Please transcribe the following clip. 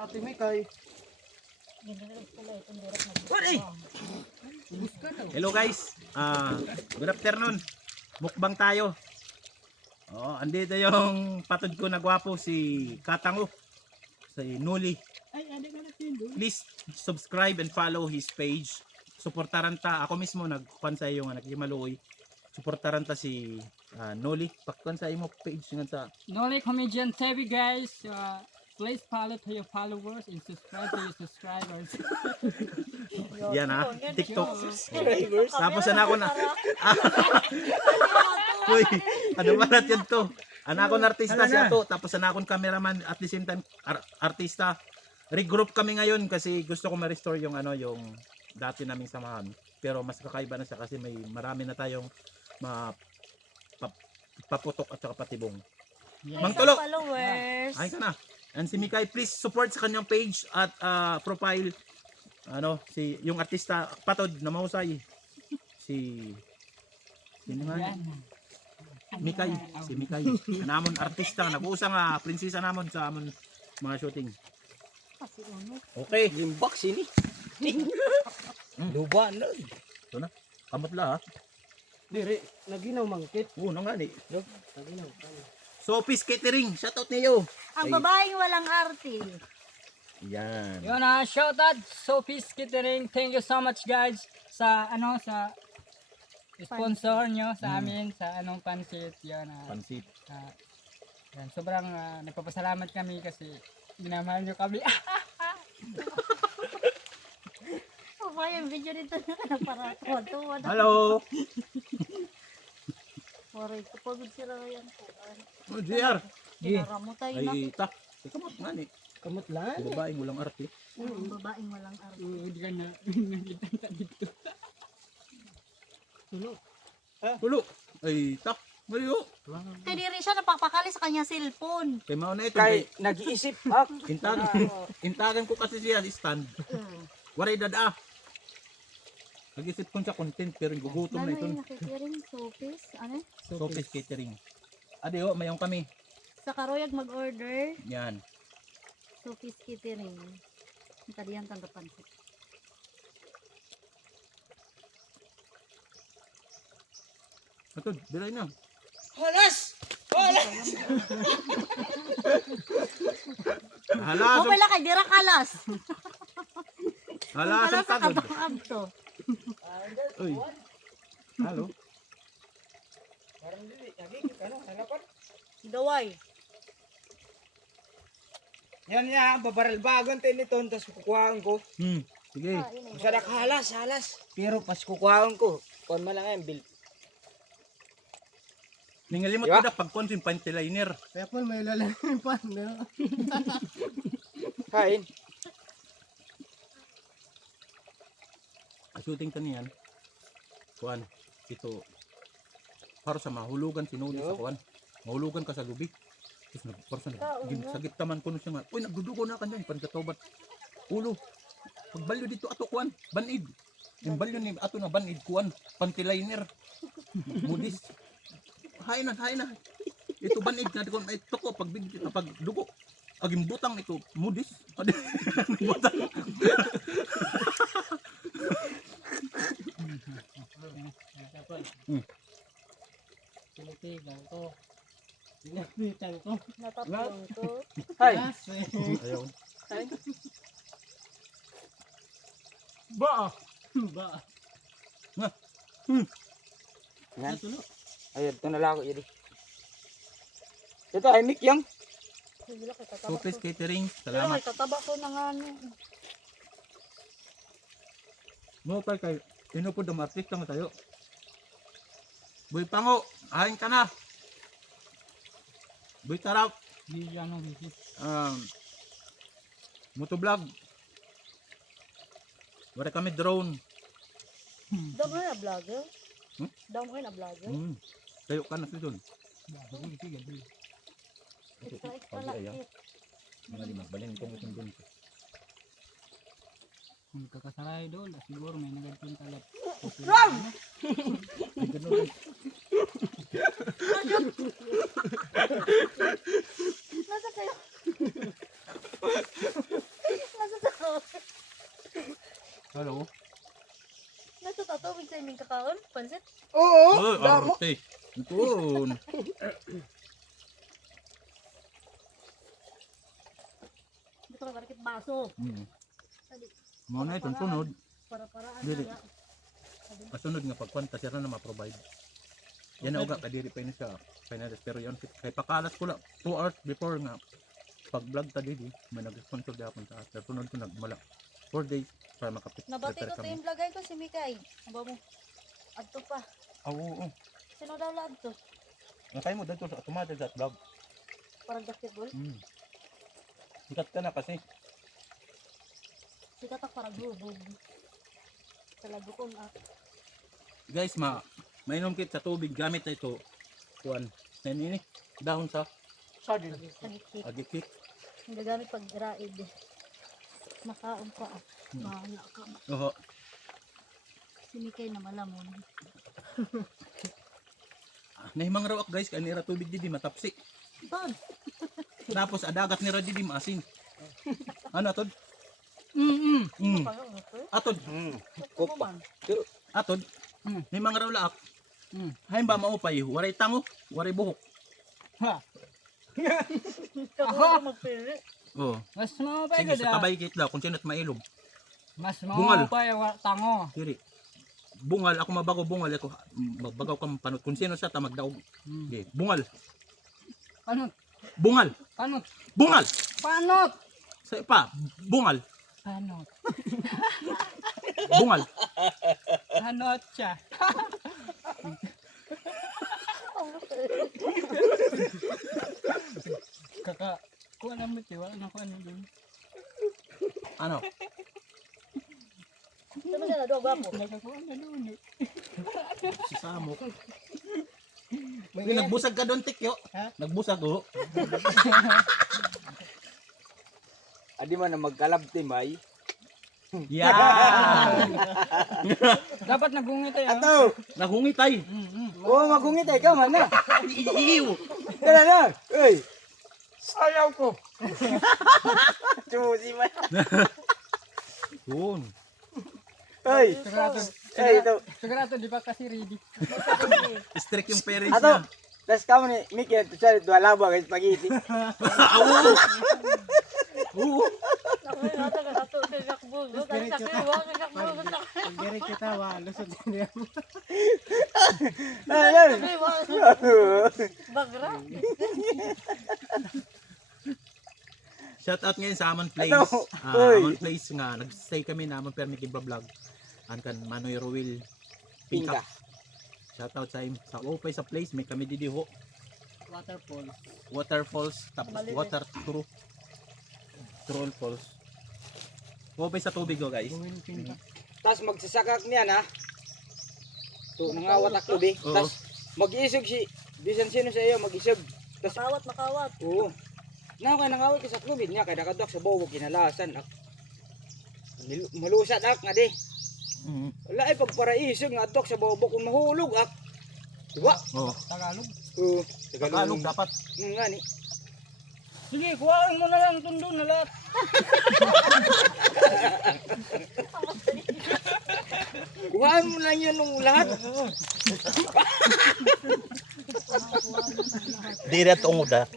Ate Mikay. Hello guys. Good afternoon. Mukbang tayo. Andito yung patod ko na gwapo si Katango. Si Nuli. Please subscribe and follow his page. Suportaran ta. Ako mismo nagkuhan sa iyo nga naghimaluoy. Suportaran ta si Noli. Pakkuhan sa imo page nga sa Noli Comedian TV guys. Please follow to your followers and subscribe to your subscribers. yan TikTok. Tapos ako na. Uy, ano ba natin to? Anak ko na artista siya to. Tapos anak akong cameraman at the same time artista. Regroup kami ngayon kasi gusto ko ma-restore yung yung dati naming samahan. Pero mas kakaiba na siya kasi may marami na tayong paputok at saka patibong. Mang Tulo. Followers. Ay ka na. And si Mikay, please support sa kanyang page at profile. Si yung artista patod na mahusay. Sino nga? Mikay, si Mikay. Namon artista nag-uusa nga prinsesa namon sa amon mga shooting. Okay, Limbak sini. Luba na. ito na. Kamot la ha. Dire, naginaw mangkit. Oo, nga ni. Naginaw. Sophie's Catering, shoutout niyo. Ang babaeng walang arte. Yan. Yun shout out Sophie's Catering. Thank you so much guys sa sa sponsor nyo sa amin sa pansit. Yun Pansit. yan, sobrang nagpapasalamat kami kasi minamahal nyo kami. Oh, yung video dito para tuwa. Hello. Waray, kapagod sila yan po. Oh, JR. Kinaramo tayo na. Ay, ta. Kamot nga ni. Kamot lang. Si babaeng walang arte. Ang babaeng walang arte. Hindi ka na nakita dito. Tulo. Ay, ta. Mario. Kaya di rin siya napapakali sa kanya cellphone. Kay mao na ito. Kay nag-iisip ha. Intagan ko kasi siya stand. Waray dada. Nag-isip ko siya content pero gugutom na ito. Ano yung nakikiring? Sophie's? Ano? Sophie's Catering. Adeo, mayong kami. Sa Karoyag mag-order. Yan. Sophie's Catering. Ang tadiyan tanda pansit. Atod, bilay na. Halas! Halas! Halas. O pala kay Dira Kalas. Halas ang Kalas sa tagod. kabakab to. Uy. Halo. Parang dili, nagigit hanapan. Daway. Yan niya, babaral bagon tayo nito, tapos kukuhaan ko. Sige. Masadak halas. Pero pas kukuhaan ko, kuhan man lang yan, bil. Ningalimot Diba? ko na pag-consume pantiliner. Kaya po may lalamin pa, no? Kain. Shooting ka niyan. Kuan, ito. Para sa mahulugan sinuli sa kuan. Mahulugan ka sa lubi. Tapos para sa sagit taman ko siya nga. Uy, nagdudugo na kanyan. Pankatobat. Ulo. Pagbalyo dito ato kuan. Banid. Yung balyo ni ato na banid kuan. Pantiliner. Mudis. Hain na. Ito banid na ko ito ko pag dugo. Aging butang ito mudis. Butang. Tinitigan ko. Tinitigan ko. Natapong ko. Hay. Ayaw. Ba! Yan. Ayun, ito na lang ako, Iri. Ito ay Mick Yang. Wala kay tataba Sophie's ko. Catering. Wala Salamat. kay tataba ko ng ano. Mo kay pinupod ang artista mo tayo. Boy Pango, ahin ka na. Boy Tarap, Hindi busy. motovlog. Wala kami drone. Damo na vlogger. Hmm? Damo na vlogger. Tayo ka na si Don. Extra lang. Mga lima, balin kong itong Don. Kung kakasaray doon, siguro may nagagpun talat. Ay, ganun. Nasa kayo? yung kakaon, pansit. Oo, Ay, damo. arte. Ito. Dito ka karakit baso. Mo na itong sunod. Para-paraan Dili. na. Masunod nga pagkwanta siya na ma-provide. Yan na uga kadiri pa ini siya. Finalist pero yon kay pakalas ko lang 2 hours before nga pag-vlog ta didi may nag-sponsor gyapon sa atin. Sunod ko nagmala 4 days para makapit. Nabati ko to yung vlogay ko si Mikay. Aba mo. Adto pa. Oo. Sino daw la adto? Nakay mo dito sa automatic sa vlog. Parang basketball. Sikat ka na kasi. Sika ta para gubog. Talago ko na. Guys, mainom kit sa tubig gamit na ito. Kuan. Ini dahon sa Sardin. Tagikik. agikik. Ang gagamit pag raid. Makaon ka. Mahala ka. Oo. Si Mikay na malamon. Nahimang rawak guys kanira tubig didi matapsi. Ton. Tapos adagat ni didi maasin. Ano atod? Atod. Kupa. Atod. Nahimang raw laak. Hayin ba maupay? Waray tango, waray buhok. Ha. Ako magpili. Oo. Mas maupay Sige, ka sa da. kabay kit daw kung sino't mailog. Mas Bungal. maupay wa tango. Diri. Bungal ako mabago bungal ako magbagaw ka panot kung sino siya ta magdaog. Okay. Bungal. Panot. Bungal. Panot. Bungal. Panot. Sa pa, bungal. Panot. Bungal. Panot siya. Kaka, kuha na mo tiwa, ano kuha na dun. Ano? Sama siya na do gwapo. Nakakuha na dun eh. Si Samok. Nagbusag ka doon, Tikyo. Ha? Nagbusag, oh. Adi man na magkalab team ay. Yan! Dapat nagungit tayo. Ato. Nahungitay. Oo, magungit ay ka man na. Iiw. Tara na. Uy. Sayaw ko. Chumusi man. Yun. Uy. Sigurado, Ito. sigurado di ba kasi ready? Strict yung parents Ato. niya. Tas kamo ni Mickey at sa dua laba kay spaghetti. Oo. Oo. Ako yung nata ka sato sa kakbog. Ay sakay wa ka kakbog. Direct kita wa, lusod niya. Ayun. Sakay wa. Bagra. Shout out ngayon sa Amon Place. Ano? Uy. Amon Place nga. Nag-stay kami na Amon Permit Ibra Vlog. Ankan Manoy Ruil. Pinka. Shout out sa sa Opay sa place. May kami didiho. Waterfall. Waterfalls. Tapos Malinis. water true. Troll falls. Opay sa tubig oh guys. Gawin pinta. Tas magsasakak niya na. To nangawat ak tubig. Oo. Tas mag-isog si bisan sino sa iyo mag-isog. Tas Makawat makawat. oo. Na kay nangawat ka sa tubig niya kay nakadok sa bawog kinalasan ak. Malusat ak nga di. Wala ay pagparaisog nga adtok sa bawog kung mahulog ak. Diba? Oh. Tagalog. Oo. Tagalog dapat. Nga ni. Sige, kuhaan mo na lang tundo na lahat. Kuhaan mo lang yun nung lahat. Diret unguda.